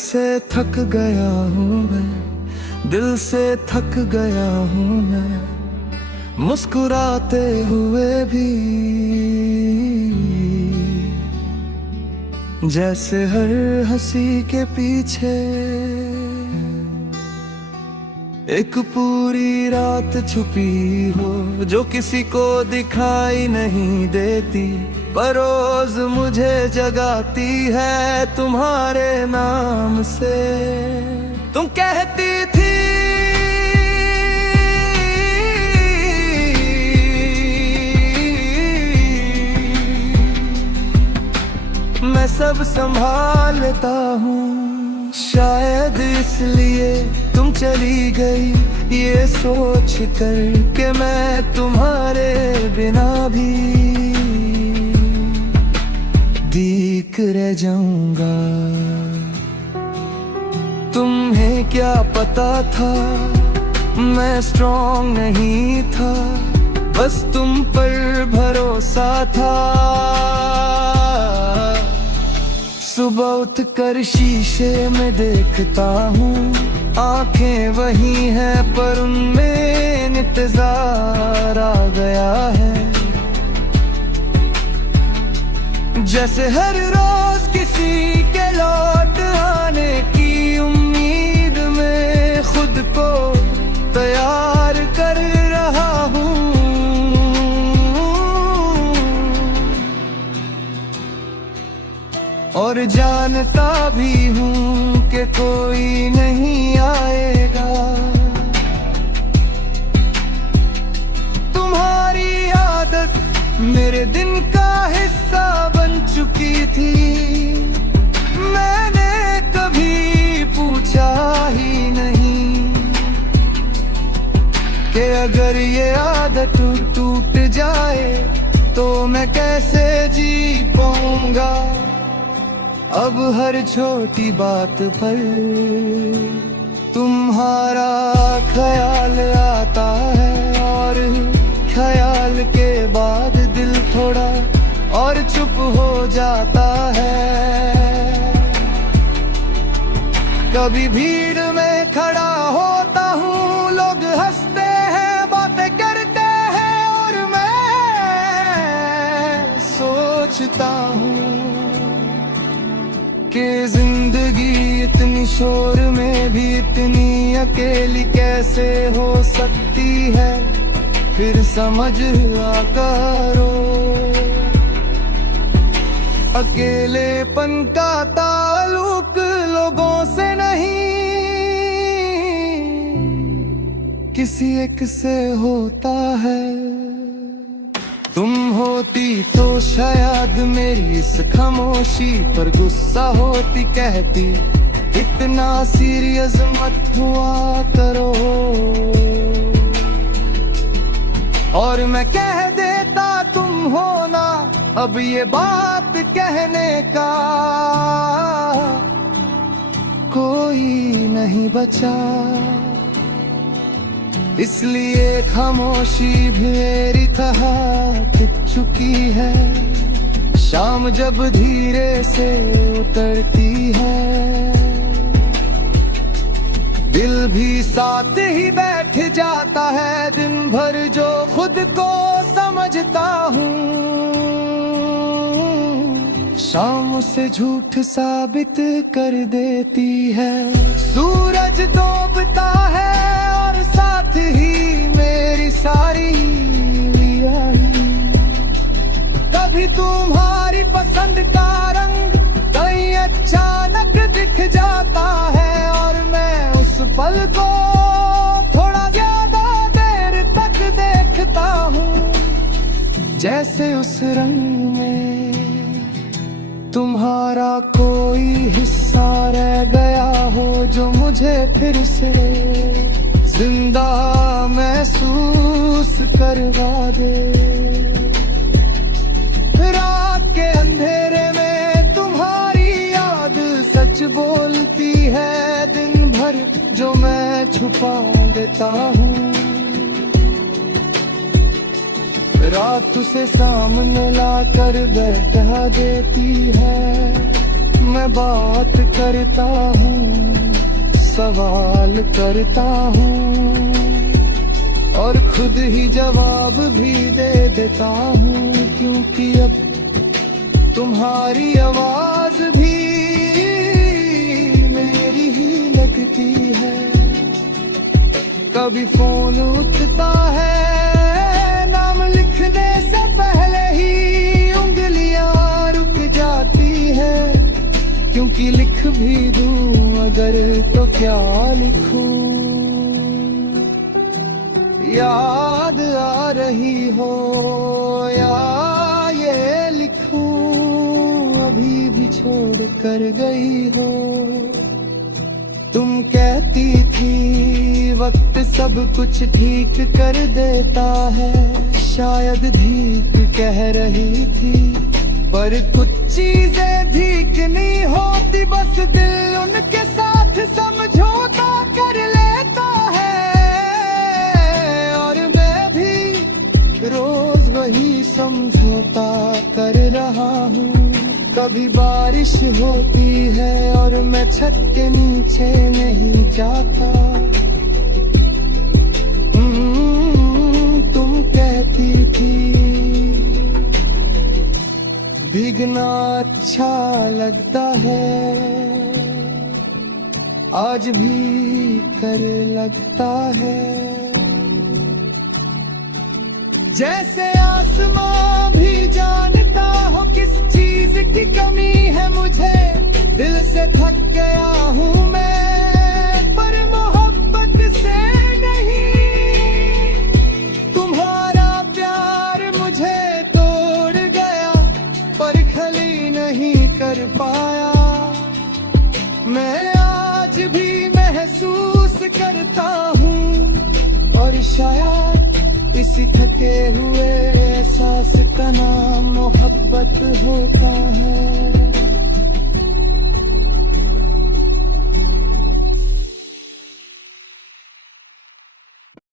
से थक गया हूँ मैं, दिल से थक गया हूँ मैं, मुस्कुराते हुए भी। जैसे हर हंसी के पीछे एक पूरी रात छुपी हो, जो किसी को दिखाई नहीं देती, पर रोज मुझे जगाती है तुम्हारे नाम से। तुम कहती थी मैं सब संभाल लेता हूँ, शायद इसलिए तुम चली गई, ये सोच कर कि मैं तुम्हारे बिना भी दीख रह जाऊंगा। तुम्हें क्या पता था मैं स्ट्रॉन्ग नहीं था, बस तुम पर भरोसा था। सुबह उठ कर शीशे में देखता हूँ, आंखें वही हैं पर उनमें इंतजार आ गया है। जैसे हर रोज किसी के लौट आने की उम्मीद में खुद को तैयार कर रहा हूँ। और जानता भी हूँ कि कोई नहीं आएगा। तुम्हारी आदत मेरे दिन का हिस्सा बन चुकी थी, मैंने कभी पूछा ही नहीं कि अगर ये आदत टूट जाए तो मैं कैसे जी पाऊंगा। अब हर छोटी बात पर तुम्हारा ख्याल आता है, और ख्याल के बाद दिल थोड़ा और चुप हो जाता है। कभी भीड़ में खड़ा होता हूँ, लोग हंसते हैं, बातें करते हैं, और मैं सोचता हूँ कि जिंदगी इतनी शोर में भी इतनी अकेली कैसे हो सकती है। फिर समझ आ करो, अकेलेपन का ताल्लुक लोगों से नहीं, किसी एक से होता है। तुम होती तो शायद मेरी इस खामोशी पर गुस्सा होती, कहती इतना सीरियस मत हुआ करो, और मैं कह देता तुम हो ना अब ये बात कहने का कोई नहीं बचा। इसलिए खामोशी भी मेरी तरह टिक चुकी है, शाम जब धीरे से उतरती है, दिल भी साथ ही बैठ जाता है। दिन भर जो खुद को समझता हूँ, शाम से झूठ साबित कर देती है। सूरज डूबता है और साथ ही मेरी सारी यारी, कभी तुम्हारी पसंद का रंग कहीं अचानक दिख जाता है, और मैं उस पल को थोड़ा ज्यादा देर तक देखता हूँ, जैसे उस रंग में तुम्हारा कोई हिस्सा रह गया हो, जो मुझे फिर से जिंदा महसूस करवा दे। रात के अंधेरे में तुम्हारी याद सच बोलती है, दिन भर जो मैं छुपा देता हूँ, रात उसे सामने लाकर बैठा देती है। मैं बात करता हूँ, सवाल करता हूँ और खुद ही जवाब भी दे देता हूँ, क्योंकि अब तुम्हारी आवाज भी मेरी ही लगती है। कभी फोन उठता है, नाम लिखने से पहले ही उंगलियां रुक जाती है, क्योंकि लिख भी दूं अगर तो क्या लिखूं। याद आ रही हो या ये लिखूं, अभी भी छोड़ कर गई हो। तुम कहती थी वक्त सब कुछ ठीक कर देता है, शायद ठीक कह रही थी, पर कुछ चीजें ठीक नहीं होती, बस दिल उनके साथ समझौता कर लेता है। और मैं भी रोज वही समझौता कर रहा हूँ। कभी बारिश होती है और मैं छत के नीचे नहीं जाता। तुम कहती थी भीगना अच्छा लगता है, आज भी कर लगता है। जैसे आसमां भी जानता हो किस चीज की कमी है मुझे, दिल से थक गया हूँ मैं, पर मोहब्बत से नहीं। तुम्हारा प्यार मुझे तोड़ गया, पर खली नहीं कर पाया। मैं आज भी महसूस करता हूँ, और शायद इसी थके हुए एहसास का नाम मोहब्बत होता है।